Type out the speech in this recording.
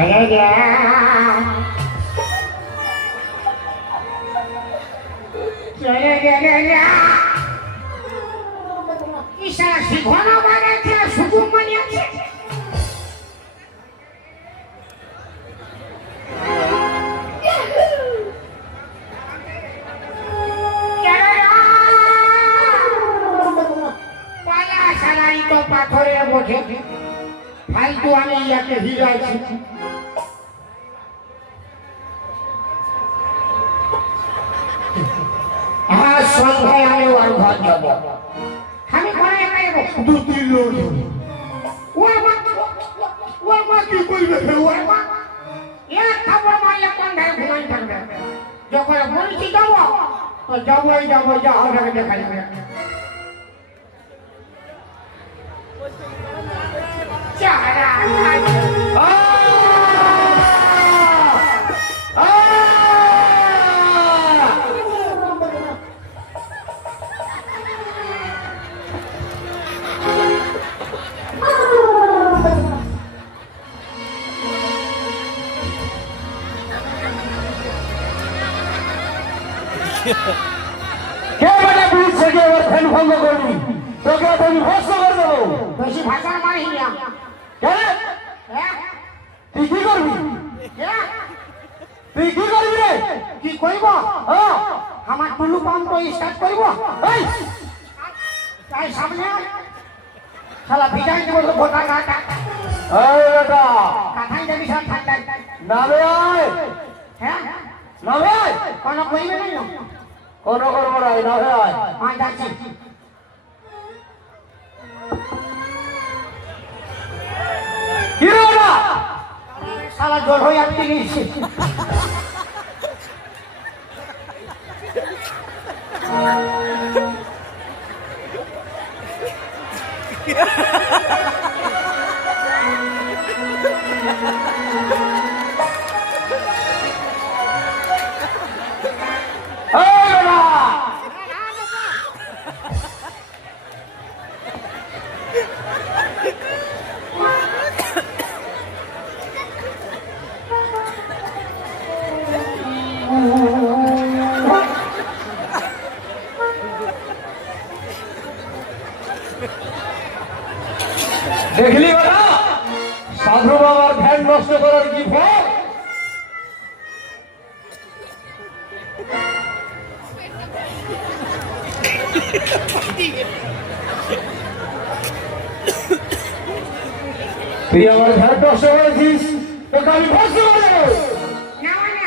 চলে যা চলে গেলে যা ইশারা শিখনো মানে সুকুম মানে আছে পাথরে বসে ফালতু আমি ইয়াকে হিরাইছি আজ সন্ধ্যায় আমি ওর ঘর যাব আমি ঘরে একাই দু তিন লোক ওর মা কি করবে ওর মা এক খাবার মারলে কোন ধারে ঘুমাই থাকবে যখন বলছি যাবো তো যাবোই যাবো যা হবে দেখা যাবে কে মানে ব্রিজ থেকে এবার ফ্যান ভঙ্গ করবি তোকে আমি ভস্ম করে দেবো বেশি ভাষা মারি না কেন তুই কি করবি তুই কি করবি রে কি করব আমার টুলু পাম্প স্টার্ট করব তাই সামনে শালা ভিজাই দেবো গোটা গাটা এই বেটা কাঠাই দেবি সব ঠান্ডা নামে আয় হ্যাঁ নামে আয় কোনো করবে না কোনো করবো না নামে আয় যাচ্ছি কি রে বেটা শালা জোর হয়ে আসতে গেছি দেখলি বেটা সাধু বাবার ধ্যান নষ্ট করার কি ফল তুই আমার ধ্যান নষ্ট করেছিস তোকে আমি ভস্ম করে দেবো না মানে